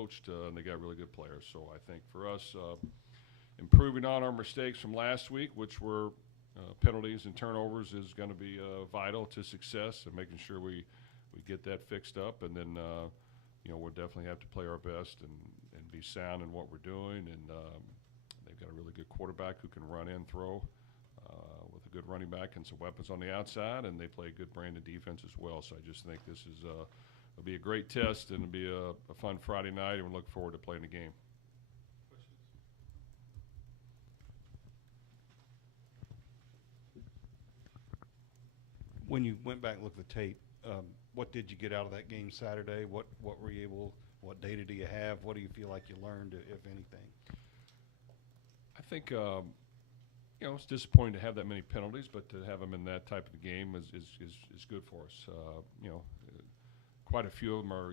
coached, and they got really good players. So I think for us, improving on our mistakes from last week, which were penalties and turnovers, is going to be vital to success, and making sure we get that fixed up. And then, we'll definitely have to play our best and be sound in what we're doing. And they've got a really good quarterback who can run and throw, with a good running back and some weapons on the outside, and they play a good brand of defense as well. So I just think this is it'll be a great test, and it'll be a fun Friday night, and we look forward to playing the game. When you went back and looked at the tape, what did you get out of that game Saturday? What were you able? What data do you have? What do you feel like you learned, if anything? I think it's disappointing to have that many penalties, but to have them in that type of game is good for us. Quite a few of them are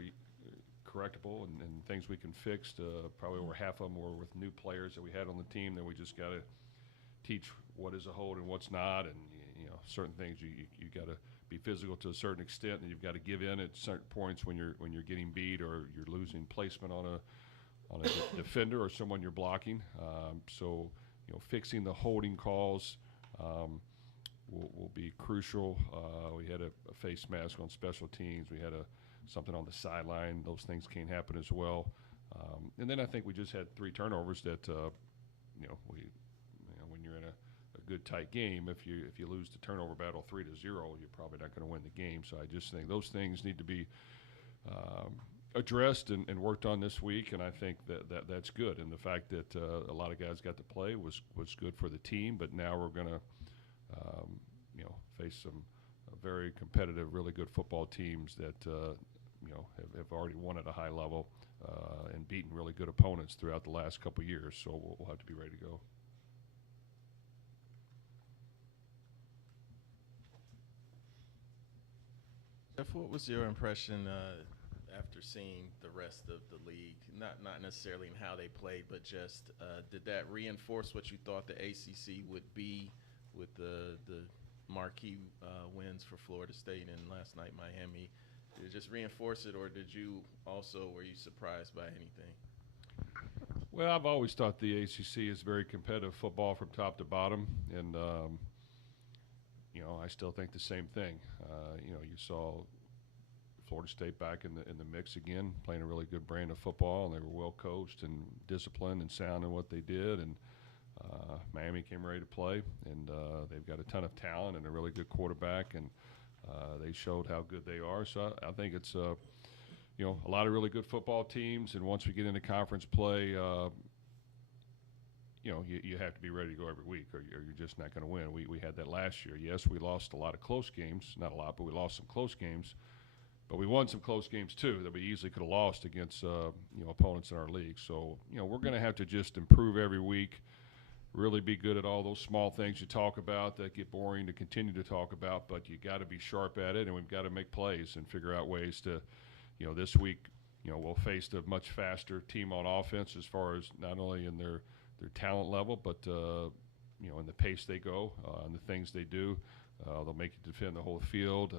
correctable and things we can fix. Probably over half of them were with new players that we had on the team that we just got to teach what is a hold and what's not, and certain things you got to be physical to a certain extent, and you've got to give in at certain points when you're getting beat or you're losing placement on a defender or someone you're blocking. So fixing the holding calls will be crucial. We had a face mask on special teams. We had something on the sideline. Those things can happen as well. And then I think we just had 3 turnovers that when you're in a good tight game, if you lose the turnover battle 3-0, you're probably not going to win the game. So I just think those things need to be addressed and worked on this week, and I think that's good. And the fact that a lot of guys got to play was good for the team. But now we're going to face some very competitive, really good football teams that have already won at a high level and beaten really good opponents throughout the last couple of years. So we'll have to be ready to go. Jeff, what was your impression after seeing the rest of the league? Not necessarily in how they played, but just did that reinforce what you thought the ACC would be with the marquee wins for Florida State and last night Miami? Did it just reinforce it, or were you surprised by anything? Well, I've always thought the ACC is very competitive football from top to bottom, and I still think the same thing. You saw Florida State back in the mix again, playing a really good brand of football, and they were well coached and disciplined and sound in what they did. And Miami came ready to play, and they've got a ton of talent and a really good quarterback, and they showed how good they are. So I think it's a lot of really good football teams, and once we get into conference play, you have to be ready to go every week, or you're just not going to win. We had that last year. Yes, we lost a lot of close games, not a lot, but we lost some close games. But we won some close games too that we easily could have lost against opponents in our league. So we're going to have to just improve every week, really be good at all those small things you talk about that get boring to continue to talk about. But you got to be sharp at it, and we've got to make plays and figure out ways to, this week, we'll face a much faster team on offense as far as not only in their talent level, but in the pace they go and the things they do. They'll make you defend the whole field.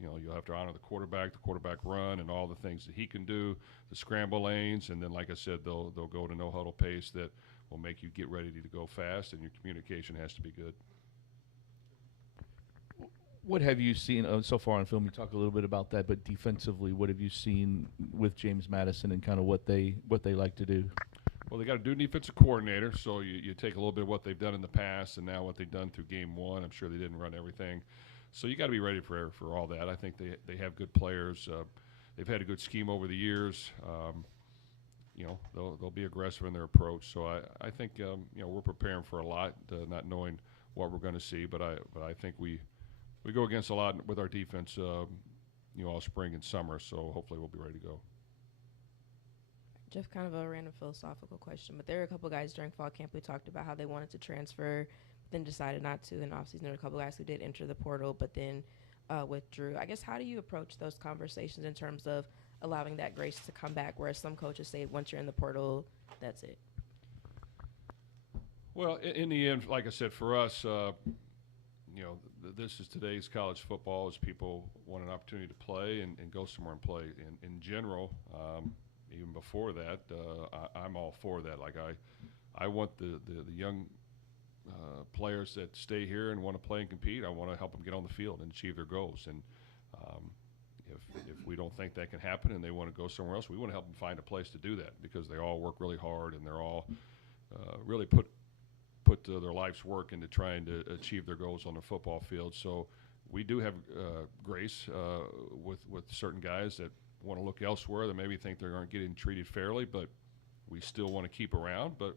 You'll have to honor the quarterback run, and all the things that he can do, the scramble lanes, and then, like I said, they'll go to no huddle pace that will make you get ready to go fast, and your communication has to be good. What have you seen so far on film? You talked a little bit about that, but defensively, what have you seen with James Madison and kind of what they like to do? Well, they got a new defensive coordinator, so you take a little bit of what they've done in the past and now what they've done through game one. I'm sure they didn't run everything. So you got to be ready for all that. I think they have good players. They've had a good scheme over the years. They'll be aggressive in their approach. So I think we're preparing for a lot, not knowing what we're going to see. But I think we go against a lot with our defense, all spring and summer. So hopefully we'll be ready to go. Jeff, kind of a random philosophical question, but there were a couple guys during fall camp who talked about how they wanted to transfer, then decided not to in offseason. There were a couple guys who did enter the portal, but then withdrew. I guess, how do you approach those conversations in terms of allowing that grace to come back, whereas some coaches say once you're in the portal, that's it? Well, in the end, like I said, for us, this is today's college football, as people want an opportunity to play and go somewhere and play. In general, even before that, I'm all for that. Like I want the young players that stay here and want to play and compete. I want to help them get on the field and achieve their goals. And um, if we don't think that can happen and they want to go somewhere else, we want to help them find a place to do that, because they all work really hard and they're all really put their life's work into trying to achieve their goals on the football field. So we do have grace with certain guys that want to look elsewhere, that maybe think they aren't getting treated fairly, but we still want to keep around. But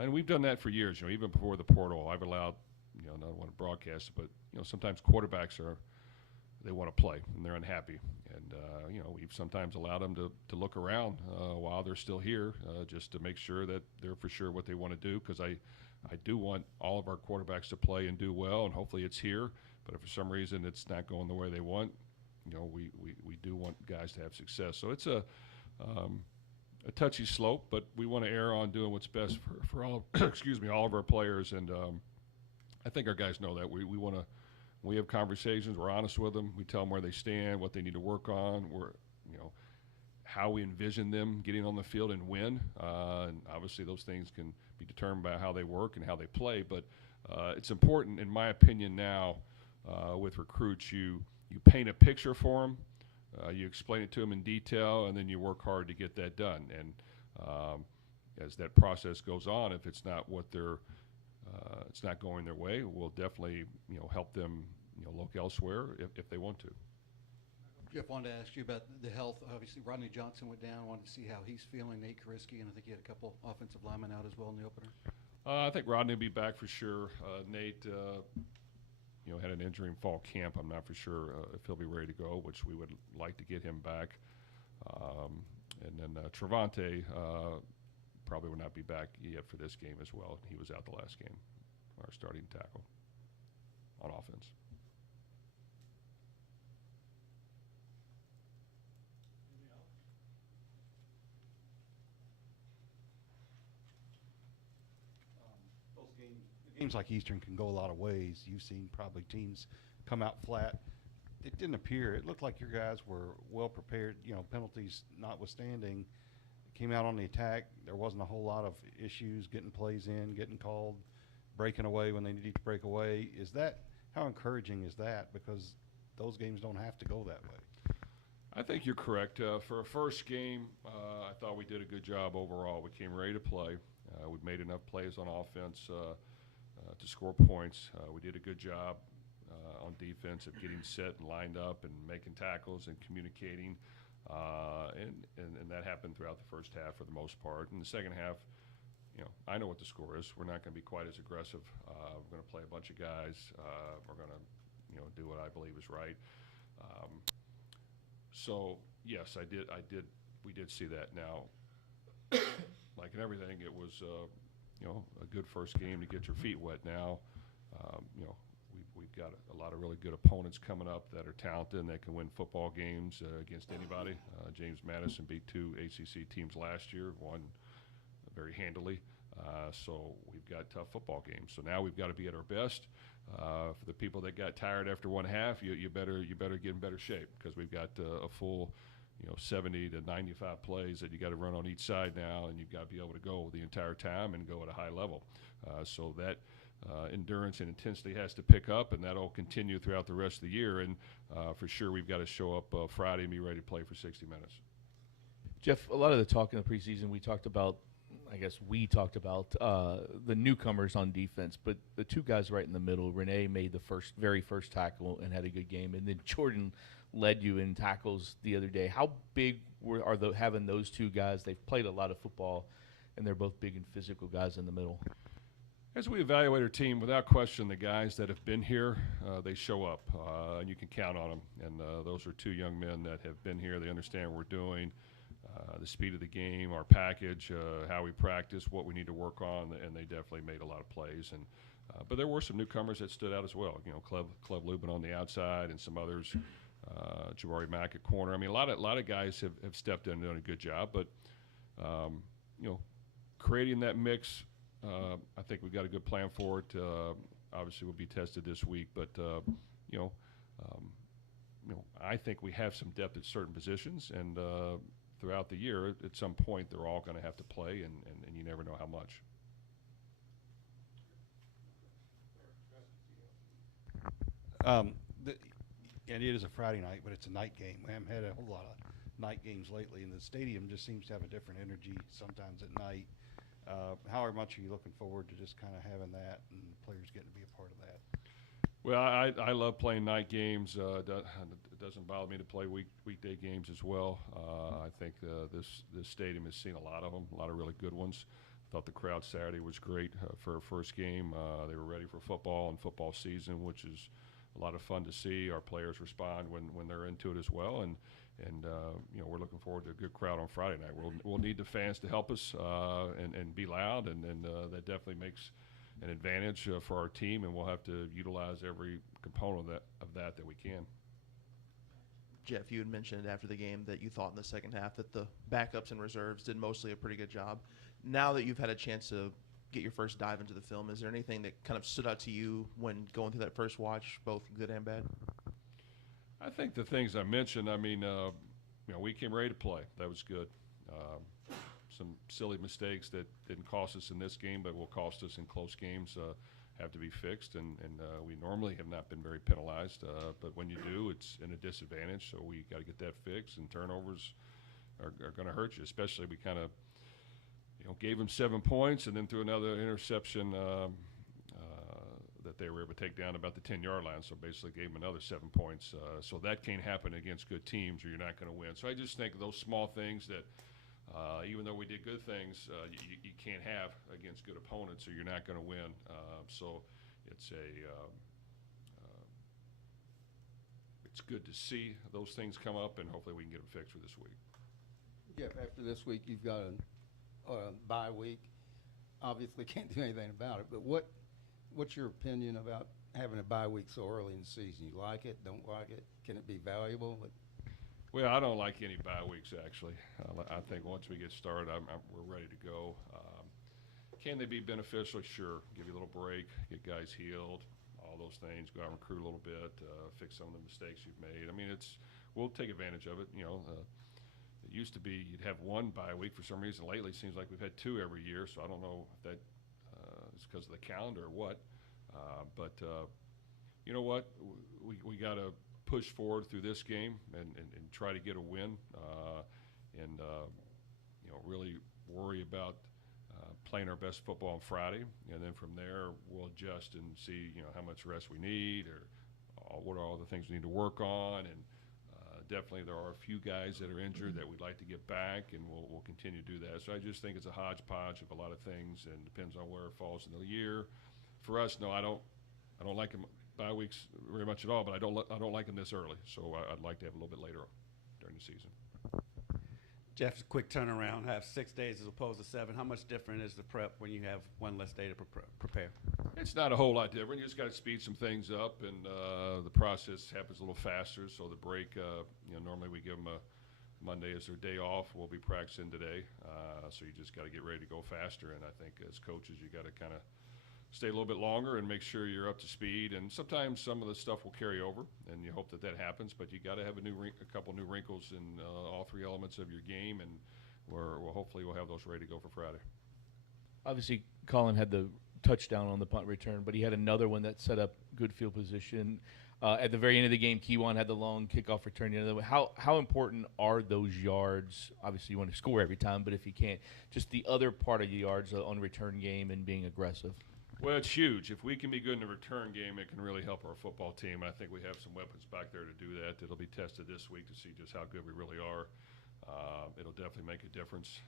and we've done that for years. Even before the portal, I've allowed, I don't want to broadcast it, but sometimes quarterbacks they want to play and they're unhappy, and we've sometimes allowed them to look around while they're still here, just to make sure that they're for sure what they want to do, because I do want all of our quarterbacks to play and do well, and hopefully it's here. But if for some reason it's not going the way they want, we do want guys to have success. So it's a touchy slope, but we want to err on doing what's best for all all of our players, and I think our guys know that. We want to. We have conversations. We're honest with them. We tell them where they stand, what they need to work on. How we envision them getting on the field and when. And obviously, those things can be determined by how they work and how they play. But it's important, in my opinion, now with recruits, you paint a picture for them, you explain it to them in detail, and then you work hard to get that done. And as that process goes on, if it's not what it's not going their way, we'll definitely help them look elsewhere if they want to. Jeff, wanted to ask you about the health. Obviously, Rodney Johnson went down. Wanted to see how he's feeling. Nate Kariski, and I think he had a couple offensive linemen out as well in the opener. I think Rodney will be back for sure. Nate, had an injury in fall camp. I'm not for sure if he'll be ready to go, which we would like to get him back. And then Trevante probably will not be back yet for this game as well. He was out the last game, our starting tackle on offense. Games like Eastern can go a lot of ways. You've seen probably teams come out flat. It didn't appear. It looked like your guys were well prepared, penalties notwithstanding. Came out on the attack. There wasn't a whole lot of issues getting plays in, getting called, breaking away when they needed to break away. How encouraging is that? Because those games don't have to go that way. I think you're correct. For a first game, I thought we did a good job overall. We came ready to play. We made enough plays on offense to score points. We did a good job on defense of getting set and lined up and making tackles and communicating. And that happened throughout the first half for the most part. In the second half, I know what the score is. We're not going to be quite as aggressive. We're going to play a bunch of guys. We're going to, do what I believe is right. So yes, we did see that. Now, like in everything, it was, a good first game to get your feet wet. Now, we've got a lot of really good opponents coming up that are talented and that can win football games against anybody. James Madison beat 2 ACC teams last year, won very handily. So we've got tough football games. So now we've got to be at our best. For the people that got tired after one half, you better get in better shape, because we've got a full 70 to 95 plays that you got to run on each side now, and you've got to be able to go the entire time and go at a high level. So that endurance and intensity has to pick up, and that'll continue throughout the rest of the year. And for sure, we've got to show up Friday and be ready to play for 60 minutes. Jeff, a lot of the talk in the preseason, we talked about the newcomers on defense, but the two guys right in the middle, Renee made the very first tackle and had a good game, and then Jordan led you in tackles the other day. How big are having those two guys? They've played a lot of football, and they're both big and physical guys in the middle. As we evaluate our team, without question, the guys that have been here, they show up, and you can count on them. And those are two young men that have been here. They understand what we're doing, the speed of the game, our package, how we practice, what we need to work on, and they definitely made a lot of plays. And but there were some newcomers that stood out as well. Cleve Lubin on the outside, and some others. Jabari Mack at corner. I mean, a lot of guys have stepped in and done a good job. But creating that mix, I think we've got a good plan for it. Obviously, we'll be tested this week, but I think we have some depth at certain positions, and throughout the year, at some point they're all going to have to play, and you never know how much. And it is a Friday night, but it's a night game. We haven't had a whole lot of night games lately, and the stadium just seems to have a different energy sometimes at night. How much are you looking forward to just kind of having that and players getting to be a part of that? Well, I love playing night games. It doesn't bother me to play weekday games as well. I think this stadium has seen a lot of them, a lot of really good ones. Thought the crowd Saturday was great for a first game. They were ready for football and football season, which is a lot of fun to see. Our players respond when they're into it as well, and you know, we're looking forward to a good crowd on Friday night. We'll need the fans to help us and be loud, and that definitely makes an advantage for our team, and we'll have to utilize every component of that we can. Jeff, you had mentioned after the game that you thought in the second half that the backups and reserves did mostly a pretty good job. Now that you've had a chance to get your first dive into the film, is there anything that kind of stood out to you when going through that first watch, both good and bad? I think the things I mentioned, I mean, you know, we came ready to play. That was good. Some silly mistakes that didn't cost us in this game, but will cost us in close games, have to be fixed. And we normally have not been very penalized, but when you do, it's in a disadvantage. So we got to get that fixed. And turnovers are going to hurt you, especially we kind of, you know, gave them 7 points and then threw another interception that they were able to take down about the 10-yard line. So basically gave them another 7 points. So that can't happen against good teams, or you're not going to win. So I just think those small things that, even though we did good things, you can't have against good opponents, or you're not going to win. So it's it's good to see those things come up, and hopefully we can get them fixed for this week. Jeff, after this week, you've got a bye week. Obviously, can't do anything about it. But what's your opinion about having a bye week so early in the season? You like it? Don't like it? Can it be valuable? Well, I don't like any bye weeks, actually. I think once we get started, we're ready to go. Can they be beneficial? Sure. Give you a little break, get guys healed, all those things. Go out and recruit a little bit, fix some of the mistakes you've made. I mean, we'll take advantage of it. You know, it used to be you'd have one bye week for some reason. Lately, it seems like we've had two every year, so I don't know if that is because of the calendar or what. But you know what? We got to push forward through this game and try to get a win, and you know, really worry about playing our best football on Friday, and then from there we'll adjust and see, you know, how much rest we need, or what are all the things we need to work on. And definitely there are a few guys that are injured that we'd like to get back, and we'll continue to do that. So I just think it's a hodgepodge of a lot of things, and depends on where it falls in the year. For us, no, I don't like them bye weeks very much at all, but I don't like them this early. So I'd like to have a little bit later during the season. Jeff's quick turnaround, have 6 days as opposed to 7. How much different is the prep when you have one less day to prepare? It's not a whole lot different. You just got to speed some things up, and the process happens a little faster. So the break, you know, normally we give them a Monday as their day off. We'll be practicing today, so you just got to get ready to go faster. And I think as coaches, you got to kind of stay a little bit longer and make sure you're up to speed. And sometimes some of the stuff will carry over, and you hope that happens. But you got to have a couple new wrinkles in all three elements of your game, and hopefully we'll have those ready to go for Friday. Obviously, Colin had the touchdown on the punt return, but he had another one that set up good field position. At the very end of the game, Kewan had the long kickoff return. How important are those yards? Obviously, you want to score every time, but if you can't, just the other part of the yards on return game and being aggressive. Well, it's huge. If we can be good in the return game, it can really help our football team. I think we have some weapons back there to do that. It'll be tested this week to see just how good we really are. It'll definitely make a difference.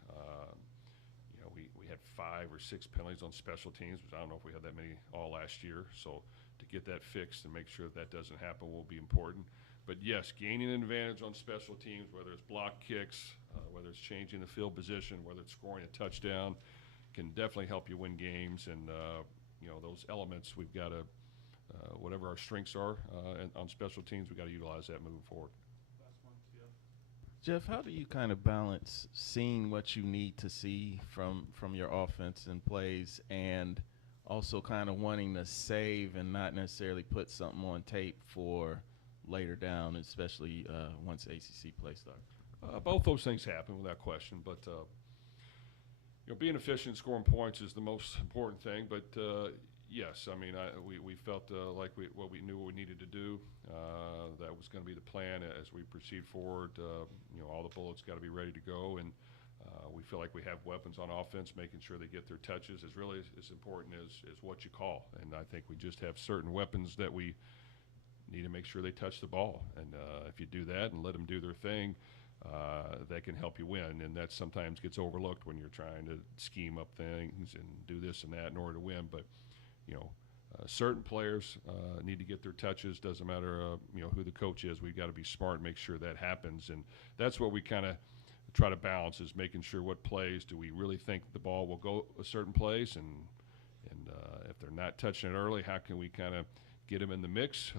You know, we had 5 or 6 penalties on special teams, which I don't know if we had that many all last year. So to get that fixed and make sure that doesn't happen will be important. But yes, gaining an advantage on special teams, whether it's block kicks, whether it's changing the field position, whether it's scoring a touchdown, can definitely help you win games. And you know, those elements, we've got to, whatever our strengths are on special teams, we've got to utilize that moving forward. Jeff, how do you kind of balance seeing what you need to see from your offense and plays, and also kind of wanting to save and not necessarily put something on tape for later down, especially once ACC play starts? Both those things happen without question, but being efficient, scoring points is the most important thing. But yes, I mean, we felt like what we knew what we needed to do. That was going to be the plan as we proceed forward. All the bullets got to be ready to go, and we feel like we have weapons on offense. Making sure they get their touches is really as important as what you call. And I think we just have certain weapons that we need to make sure they touch the ball. And if you do that and let them do their thing, that can help you win. And that sometimes gets overlooked when you're trying to scheme up things and do this and that in order to win. But certain players need to get their touches. Doesn't matter who the coach is. We've got to be smart and make sure that happens. And that's what we kind of try to balance, is making sure what plays do we really think the ball will go a certain place, and if they're not touching it early, how can we kind of get them in the mix?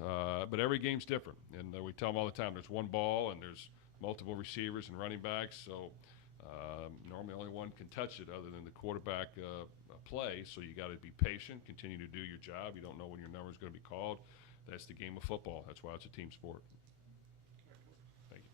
But every game's different, and we tell them all the time there's one ball and there's multiple receivers and running backs, so normally only one can touch it other than the quarterback play. So you got to be patient, continue to do your job. You don't know when your number is going to be called. That's the game of football. That's why it's a team sport. Thank you.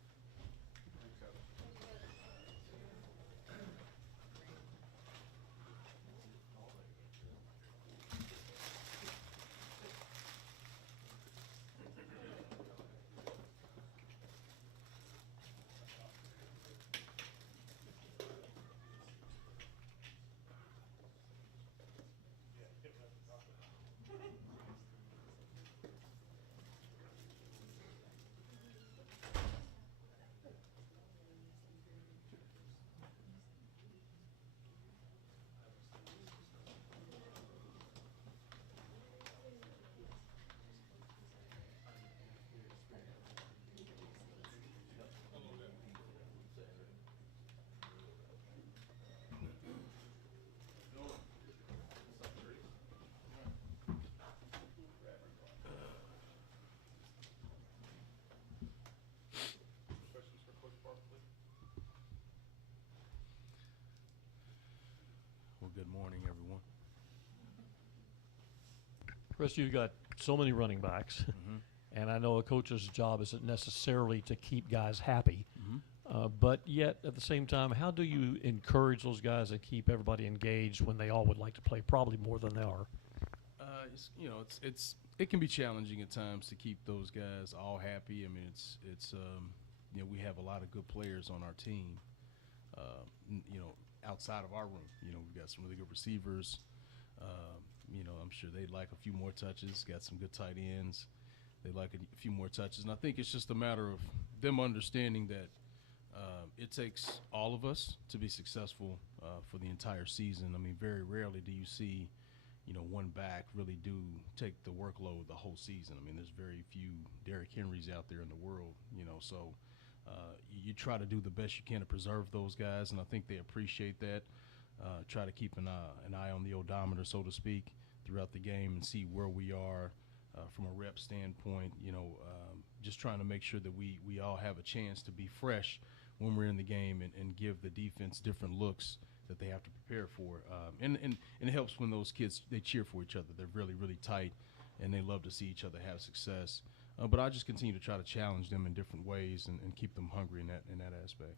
Well, good morning, everyone. Chris, you've got so many running backs, and I know a coach's job isn't necessarily to keep guys happy, but yet at the same time, how do you encourage those guys and keep everybody engaged when they all would like to play probably more than they are? It can be challenging at times to keep those guys all happy. I mean, we have a lot of good players on our team. Outside of our room, we've got some really good receivers. I'm sure they'd like a few more touches. Got some good tight ends. They'd like a few more touches. And I think it's just a matter of them understanding that it takes all of us to be successful for the entire season. I mean, very rarely do you see, one back really do take the workload the whole season. I mean, there's very few Derrick Henrys out there in the world, so you try to do the best you can to preserve those guys, and I think they appreciate that. Try to keep an eye on the odometer, so to speak, throughout the game and see where we are from a rep standpoint. Just trying to make sure that we all have a chance to be fresh when we're in the game and give the defense different looks that they have to prepare for. And it helps when those kids, they cheer for each other. They're really, really tight, and they love to see each other have success. But I just continue to try to challenge them in different ways and keep them hungry in that aspect.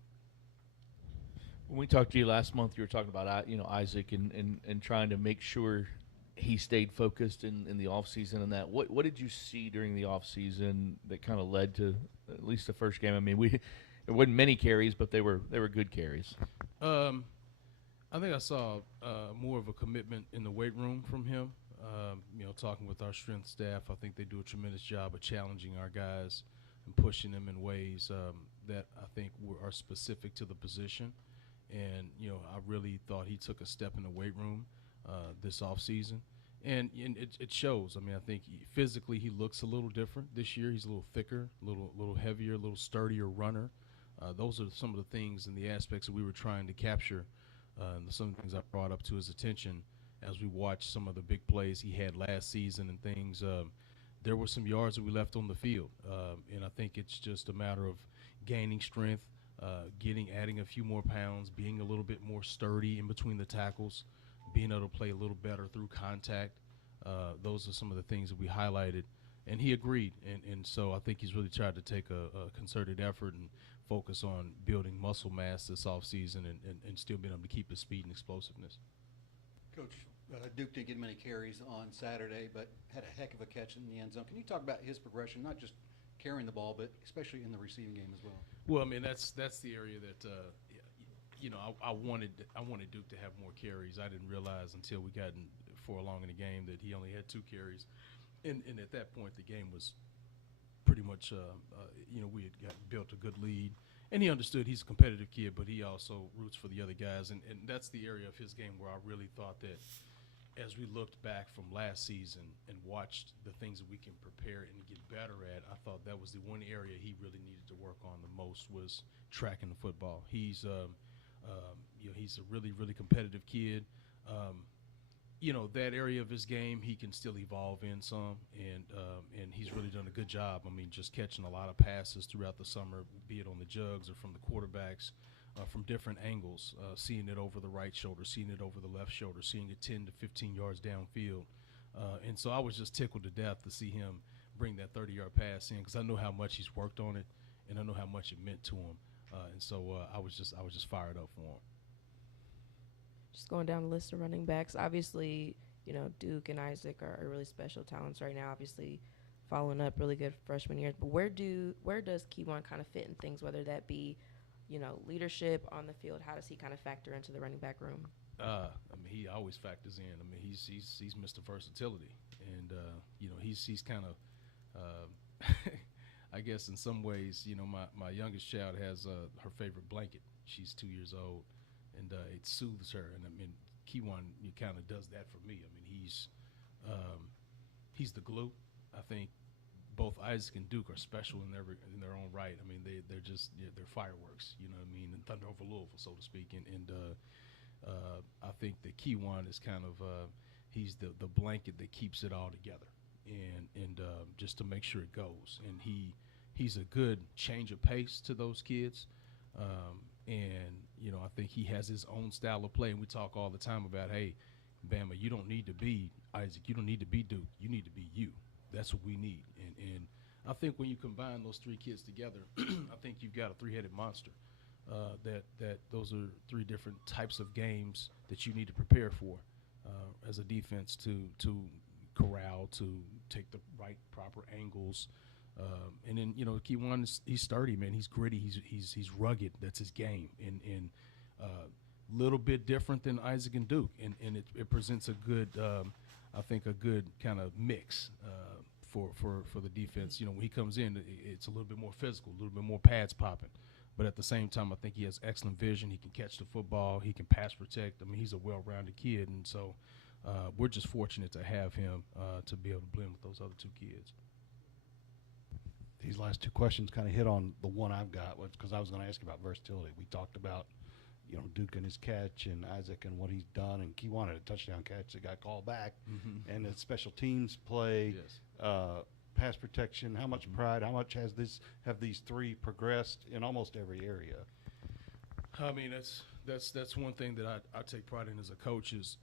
When we talked to you last month, you were talking about Isaac and trying to make sure he stayed focused in the off season and that. What did you see during the off season that kind of led to at least the first game? I mean, there wasn't many carries, but they were good carries. I think I saw more of a commitment in the weight room from him. Talking with our strength staff, I think they do a tremendous job of challenging our guys and pushing them in ways that I think are specific to the position. And, I really thought he took a step in the weight room this offseason. And it shows. I mean, I think physically he looks a little different this year. He's a little thicker, a little heavier, a little sturdier runner. Those are some of the things and the aspects that we were trying to capture. And some of the things I brought up to his attention as we watched some of the big plays he had last season and things. There were some yards that we left on the field. And I think it's just a matter of gaining strength, adding a few more pounds, being a little bit more sturdy in between the tackles, being able to play a little better through contact. Those are some of the things that we highlighted. And he agreed, and so I think he's really tried to take a concerted effort and focus on building muscle mass this offseason and still being able to keep his speed and explosiveness. Coach, Duke didn't get many carries on Saturday, but had a heck of a catch in the end zone. Can you talk about his progression, not just carrying the ball, but especially in the receiving game as well? Well, I mean, that's the area that I wanted Duke to have more carries. I didn't realize until we got far along in the game that he only had 2 carries, and at that point the game was pretty much we had built a good lead, and he understood he's a competitive kid, but he also roots for the other guys, and that's the area of his game where I really thought that as we looked back from last season and watched the things that we can prepare and get better at, I thought that was the one area he really needed to work on the most was tracking the football. He's he's a really, really competitive kid. That area of his game he can still evolve in some, and he's really done a good job. I mean, just catching a lot of passes throughout the summer, be it on the jugs or from the quarterbacks, from different angles, seeing it over the right shoulder, seeing it over the left shoulder, seeing it 10 to 15 yards downfield. And so I was just tickled to death to see him bring that 30-yard pass in, because I know how much he's worked on it, and I know how much it meant to him. And so I was just fired up for him. Just going down the list of running backs, obviously, Duke and Isaac are really special talents right now. Obviously, following up really good freshman years. But where does Keywan kind of fit in things, whether that be, leadership on the field? How does he kind of factor into the running back room? I mean, he always factors in. I mean, he's Mr. Versatility, and he's kind of, I guess in some ways, my youngest child has her favorite blanket. She's 2 years old, and it soothes her. And I mean, Keywan kind of does that for me. I mean, he's the glue. I think both Isaac and Duke are special in their own right. I mean, they're just they're fireworks. You know what I mean? And thunder over Louisville, so to speak. And I think that Keywan is kind of he's the blanket that keeps it all together, and just to make sure it goes. And he's a good change of pace to those kids. And I think he has his own style of play. And we talk all the time about, hey, Bama, you don't need to be Isaac. You don't need to be Duke. You need to be you. That's what we need. And I think when you combine those 3 kids together, I think you've got a 3-headed monster. That those are 3 different types of games that you need to prepare for as a defense to corral, to take the right proper angles. And then Keywan he's sturdy, man. He's gritty. He's rugged. That's his game. And little bit different than Isaac and Duke. And it presents a good, I think, a good kind of mix for the defense. When he comes in, it's a little bit more physical, a little bit more pads popping. But at the same time, I think he has excellent vision. He can catch the football. He can pass protect. I mean, he's a well-rounded kid. And so we're just fortunate to have him to be able to blend with those other 2 kids. These last 2 questions kind of hit on the one I've got, because I was going to ask you about versatility. We talked about, Duke and his catch, and Isaac and what he's done, and Key wanted a touchdown catch that got called back, and the special teams play, Yes. Pass protection. How much pride? How much have these 3 progressed in almost every area? I mean, that's one thing that I take pride in as a coach is,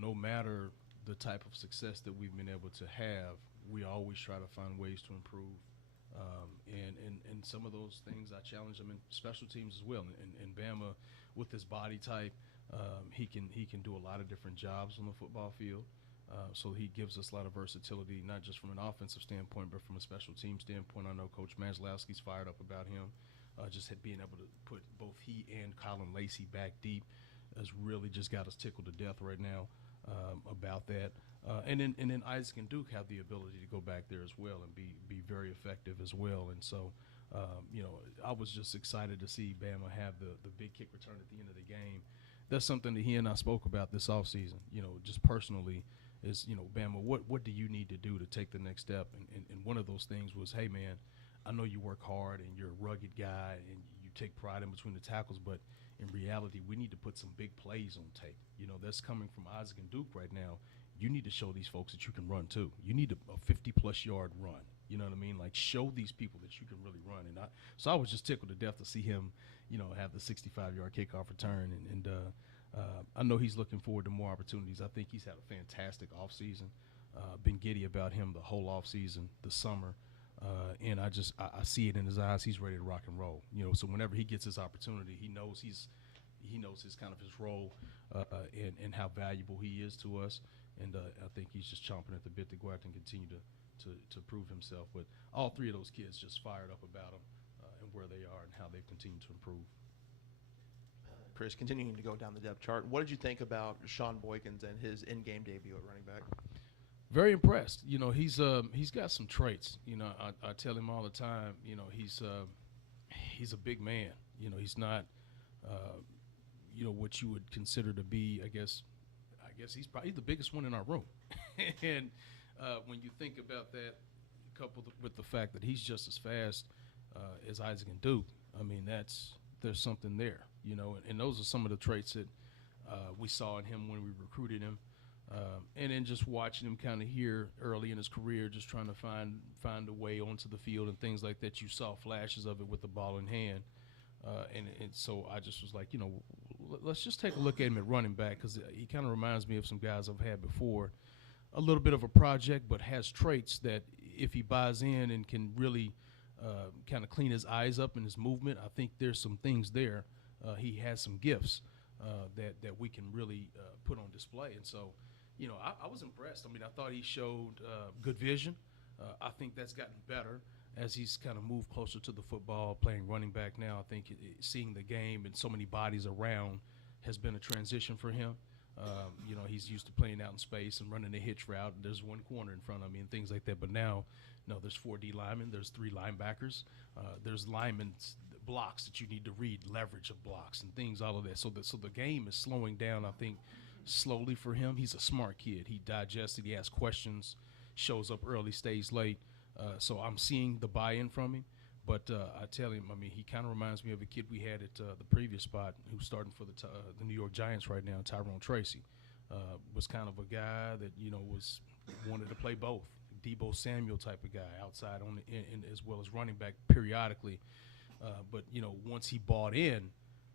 no matter the type of success that we've been able to have, we always try to find ways to improve. And some of those things I challenge them in special teams as well. And Bama, with his body type, he can do a lot of different jobs on the football field. So he gives us a lot of versatility, not just from an offensive standpoint, but from a special team standpoint. I know Coach Maslowski's fired up about him. Just being able to put both he and Colin Lacey back deep has really just got us tickled to death right now about that. And then Isaac and Duke have the ability to go back there as well and be very effective as well. And so, I was just excited to see Bama have the big kick return at the end of the game. That's something that he and I spoke about this offseason, just personally is, Bama, what do you need to do to take the next step? And one of those things was, hey, man, I know you work hard and you're a rugged guy and you take pride in between the tackles, but in reality, we need to put some big plays on tape. That's coming from Isaac and Duke right now. You need to show these folks that you can run too. You need a 50-plus yard run. You know what I mean? Like, show these people that you can really run. So I was just tickled to death to see him, have the 65-yard kickoff return. And I know he's looking forward to more opportunities. I think he's had a fantastic offseason. Been giddy about him the whole offseason, the summer. And I see it in his eyes. He's ready to rock and roll. So whenever he gets his opportunity, he knows his kind of his role and how valuable he is to us. And I think he's just chomping at the bit to go out and continue to prove himself. But all three of those kids just fired up about him and where they are and how they've continued to improve. Chris, continuing to go down the depth chart, what did you think about Sean Boykins and his in-game debut at running back? Very impressed. He's got some traits. I tell him all the time. He's a big man. He's not what you would consider to be. I guess he's probably the biggest one in our room. And when you think about that, coupled with the fact that he's just as fast as Isaac and Duke, I mean there's something there. And those are some of the traits that we saw in him when we recruited him. And then just watching him kind of here early in his career, just trying to find a way onto the field and things like that. You saw flashes of it with the ball in hand. And so I just was like, let's just take a look at him at running back, because he kind of reminds me of some guys I've had before. A little bit of a project, but has traits that if he buys in and can really kind of clean his eyes up in his movement, I think there's some things there. He has some gifts that we can really put on display. And so, I was impressed. I mean, I thought he showed good vision. I think that's gotten better as he's kind of moved closer to the football, playing running back now. I think seeing the game and so many bodies around has been a transition for him. He's used to playing out in space and running a hitch route, and there's one corner in front of me and things like that. But now, no, there's 4 D linemen, there's 3 linebackers, there's linemen's blocks that you need to read, leverage of blocks and things, all of that. So the game is slowing down, I think, slowly for him. He's a smart kid. He digests it. He asks questions, shows up early, stays late. So I'm seeing the buy-in from him. But I tell him, I mean, he kind of reminds me of a kid we had at the previous spot who's starting for the New York Giants right now, Tyrone Tracy. Was kind of a guy that, wanted to play both. Debo Samuel type of guy, outside as well as running back periodically. But, once he bought in,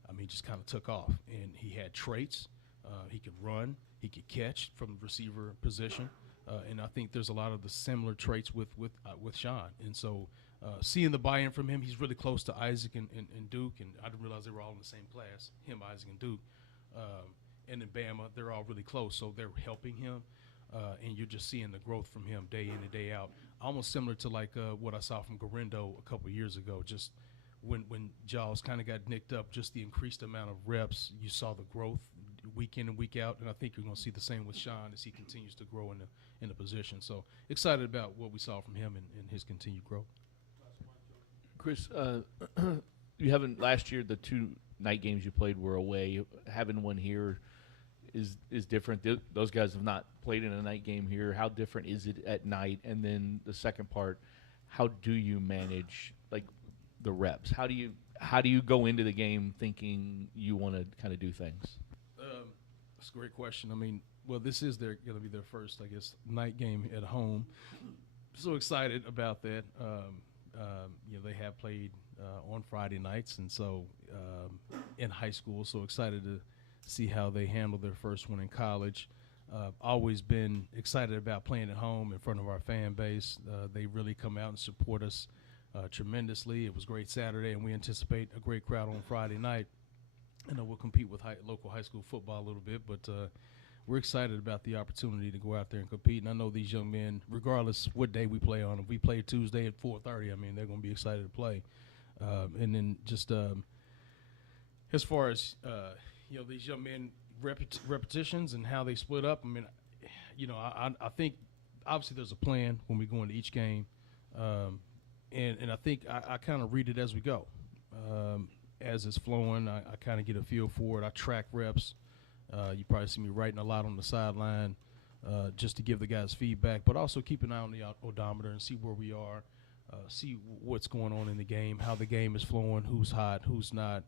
I mean, just kind of took off. And he had traits. He could run. He could catch from the receiver position. And I think there's a lot of the similar traits with Sean. And so seeing the buy-in from him, he's really close to Isaac and Duke. And I didn't realize they were all in the same class, him, Isaac, and Duke. And in Bama, they're all really close. So they're helping him. And you're just seeing the growth from him day in and day out. Almost similar to like what I saw from Garindo a couple of years ago. Just when Jaws kind of got nicked up, just the increased amount of reps, you saw the growth week in and week out. And I think you're going to see the same with Sean as he continues to grow in the position. So excited about what we saw from him and his continued growth. Chris, you haven't, last year the 2 night games you played were away. Having one here is different. Those guys have not played in a night game here. How different is it at night? And then the second part, how do you manage like the reps? How do you go into the game thinking you want to kind of do things? That's a great question. I mean, well, this is going to be their first, I guess, night game at home. So excited about that. They have played on Friday nights, and so in high school, so excited to see how they handle their first one in college. Always been excited about playing at home in front of our fan base. They really come out and support us tremendously. It was great Saturday, and we anticipate a great crowd on Friday night. I know we'll compete with local high school football a little bit, but we're excited about the opportunity to go out there and compete. And I know these young men, regardless what day we play on, if we play Tuesday at 4:30, I mean, they're going to be excited to play. And then just as far as these young men repetitions and how they split up, I mean, I think obviously there's a plan when we go into each game, and I think I kind of read it as we go. As it's flowing, I kind of get a feel for it. I track reps. You probably see me writing a lot on the sideline just to give the guys feedback, but also keep an eye on the odometer and see where we are, see what's going on in the game, how the game is flowing, who's hot, who's not,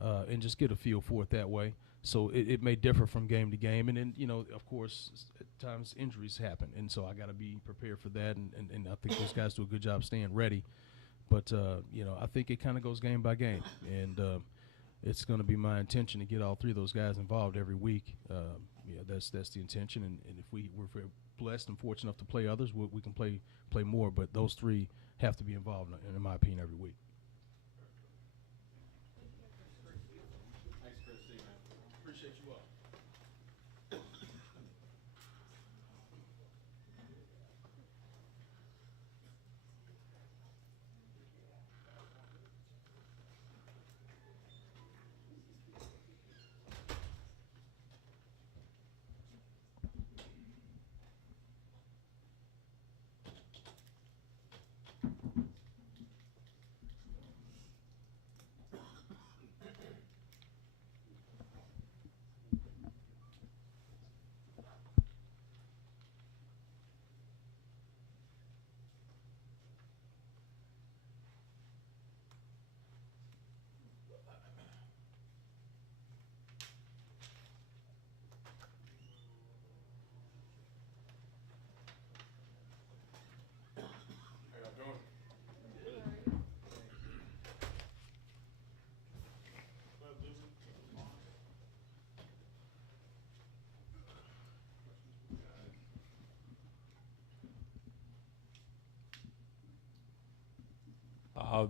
and just get a feel for it that way. So it may differ from game to game. And then, of course, at times injuries happen. And so I got to be prepared for that. And I think those guys do a good job staying ready. But, I think it kind of goes game by game. And it's going to be my intention to get all three of those guys involved every week. Yeah, that's the intention. And if we're blessed and fortunate enough to play others, we can play more. But those three have to be involved, in my opinion, every week. Thanks, Christy, man. Appreciate you all.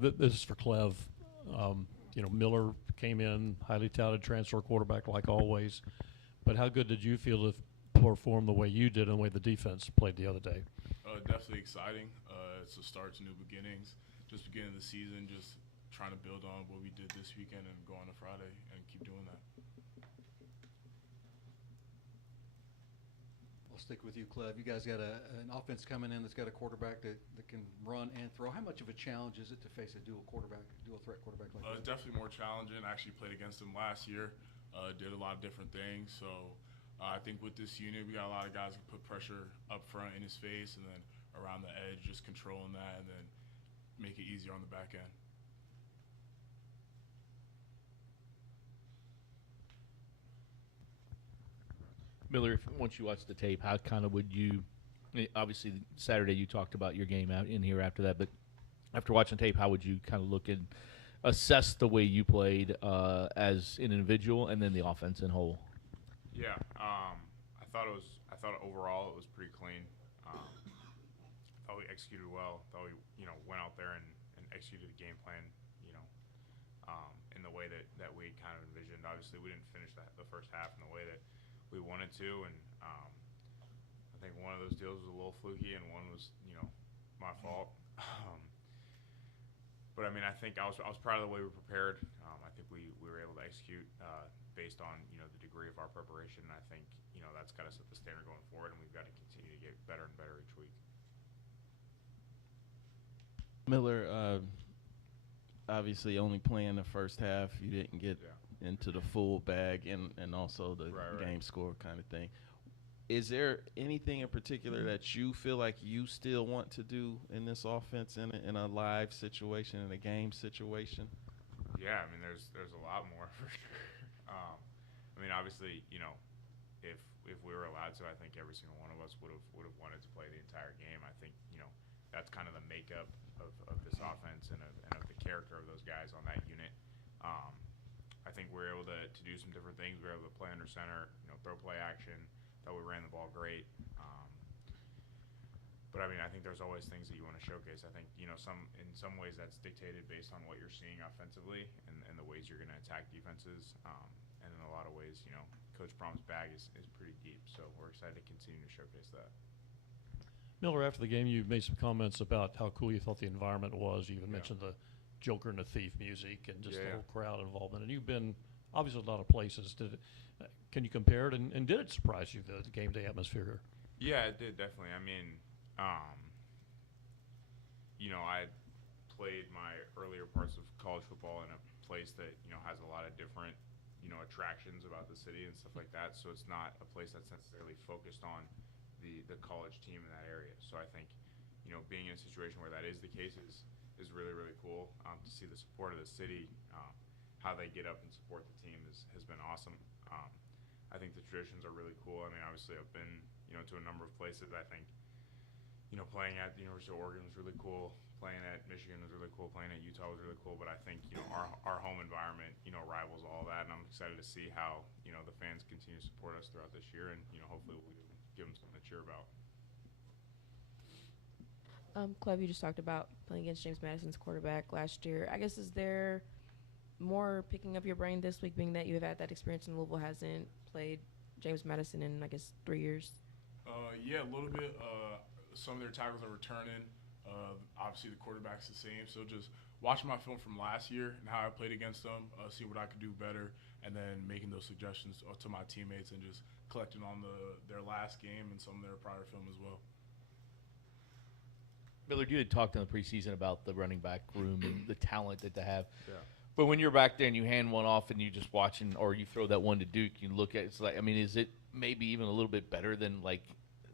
This is for Clev. Miller came in, highly touted transfer quarterback like always. But how good did you feel to perform the way you did and the way the defense played the other day? Definitely exciting. It's a start to new beginnings. Just beginning the season, just trying to build on what we did this weekend and go on to Friday and keep doing that. I'll stick with you, Clev. You guys got an offense coming in that's got a quarterback that can run and throw. How much of a challenge is it to face a dual threat quarterback like that? Definitely more challenging. I actually played against him last year. Did a lot of different things. So I think with this unit, we got a lot of guys who put pressure up front in his face and then around the edge, just controlling that and then make it easier on the back end. Miller, once you watch the tape, how kind of would you? Obviously, Saturday you talked about your game out in here after that, but after watching tape, how would you kind of look and assess the way you played as an individual and then the offense in whole? Yeah, I thought overall it was pretty clean. Thought we executed well. Thought we went out there and executed the game plan in the way that we kind of envisioned. Obviously, we didn't finish the first half in the way that we wanted to, and I think one of those deals was a little fluky, and one was my fault. But I mean, I think I was proud of the way we prepared. I think we were able to execute based on the degree of our preparation. And I think that's got to set the standard going forward, and we've got to continue to get better and better each week. Miller, obviously only playing the first half. You didn't get into the full bag and also the game score kind of thing. Is there anything in particular that you feel like you still want to do in this offense in a live situation, in a game situation? Yeah, I mean, there's a lot more for sure. I mean, obviously, if we were allowed to, I think every single one of us would have wanted to play the entire game. I think that's kind of the makeup of this offense and of the character of those guys on that unit. I think we were able to do some different things. We were able to play under center, throw play action. Thought we ran the ball great. But I mean, I think there's always things that you want to showcase. I think in some ways that's dictated based on what you're seeing offensively and the ways you're going to attack defenses. And in a lot of ways, Coach Brohm's bag is pretty deep. So we're excited to continue to showcase that. Miller, after the game, you made some comments about how cool you thought the environment was. You even mentioned the Joker and the Thief music and just the whole crowd involvement. And you've been obviously a lot of places. Can you compare it? And did it surprise you, the game day atmosphere here? Yeah, it did, definitely. I mean, I played my earlier parts of college football in a place that, has a lot of different, attractions about the city and stuff like that. So it's not a place that's necessarily focused on the college team in that area. So I think, being in a situation where that is the case is really, really cool. To see the support of the city, how they get up and support the team has been awesome. I think the traditions are really cool. I mean, obviously I've been, to a number of places. I think, playing at the University of Oregon was really cool. playing at Michigan was really cool. Playing at Utah was really cool. But I think, you know, our home environment, you know, rivals all that. And I'm excited to see how, you know, the fans continue to support us throughout this year. And, you know, hopefully we'll give them something to cheer about. Clev, you just talked about playing against James Madison's quarterback last year. I guess, is there more picking up your brain this week, being that you have had that experience and Louisville hasn't played James Madison in, I guess, 3 years? Yeah, a little bit. Some of their tackles are returning. Obviously, the quarterback's the same. So just watching my film from last year and how I played against them, see what I could do better, and then making those suggestions to my teammates and just collecting on their last game and some of their prior film as well. Millard, you had talked in the preseason about the running back room and the talent that they have. Yeah. But when you're back there and you hand one off and you just watching, or you throw that one to Duke, you look at it's like, I mean, is it maybe even a little bit better than, like,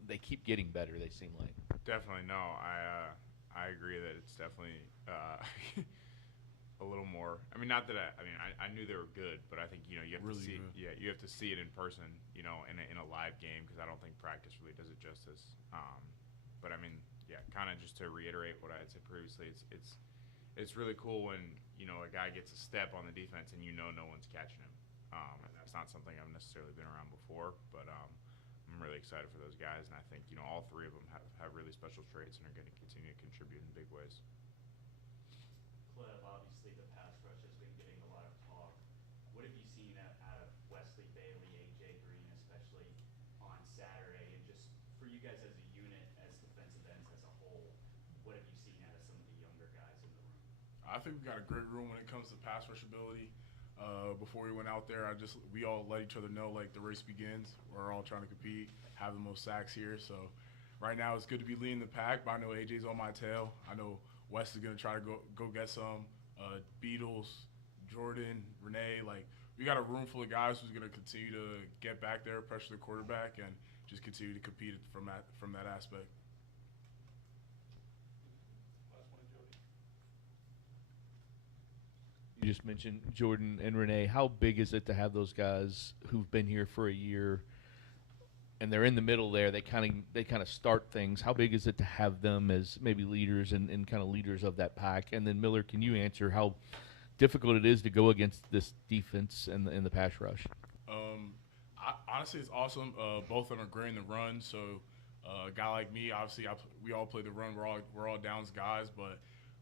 they keep getting better, they seem like? Definitely, no. I agree that it's definitely a little more. I mean, not that I knew they were good, but I think, you know, you have Really to see. good. Yeah, you have to see it in person, you know, in a live game, because I don't think practice really does it justice. But I mean, yeah, kind of just to reiterate what I had said previously, it's really cool when, you know, a guy gets a step on the defense and you know no one's catching him. And that's not something I've necessarily been around before, but I'm really excited for those guys, and I think, you know, all three of them have really special traits and are going to continue to contribute in big ways. Clev, obviously the pass rush has been getting a lot of talk. What have you seen out of Wesley Bailey, A.J. Green, especially on Saturday? And just for you guys as a unit, as defensive ends as a whole, what have you seen out of some of the younger guys in the room? I think we got a great room when it comes to pass rush ability. Before we went out there, we all let each other know, like, the race begins. We're all trying to compete, have the most sacks here. So right now it's good to be leading the pack, but I know AJ's on my tail. I know West is going to try to go get some. Beatles, Jordan, Renee, like, we got a room full of guys who's going to continue to get back there, pressure the quarterback, and just continue to compete from that aspect. You just mentioned Jordan and Renee. How big is it to have those guys who've been here for a year and they're in the middle there? They kind of start things. How big is it to have them as maybe leaders and kind of leaders of that pack? And then Miller, can you answer how difficult it is to go against this defense and the pass rush? Honestly, it's awesome. Both of them are great in the run. So a guy like me, obviously, we all play the run. We're all downs guys, but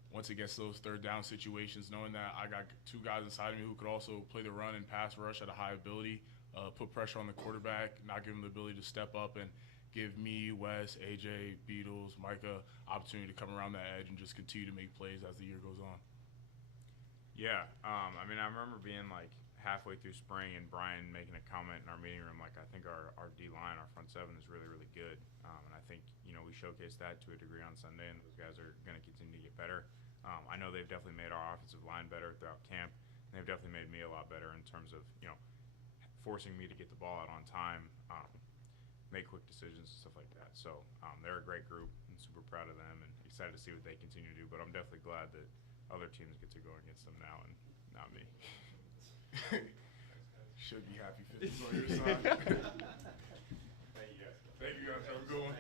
once it gets to those third down situations, knowing that I got two guys inside of me who could also play the run and pass rush at a high ability, put pressure on the quarterback, not give him the ability to step up and give me, Wes, AJ, Beatles, Micah opportunity to come around that edge and just continue to make plays as the year goes on. Yeah, I mean, I remember being like halfway through spring and Brian making a comment in our meeting room, like, I think our D-line, our front seven is really, really good. And I think, you know, we showcased that to a degree on Sunday, and those guys are going to continue to get better. I know they've definitely made our offensive line better throughout camp, and they've definitely made me a lot better in terms of, you know, forcing me to get the ball out on time, make quick decisions and stuff like that. So they're a great group. I'm super proud of them and excited to see what they continue to do. But I'm definitely glad that other teams get to go against them now and not me. Should be happy 50 on your side. Thank you guys. Thank you guys. Have a good one.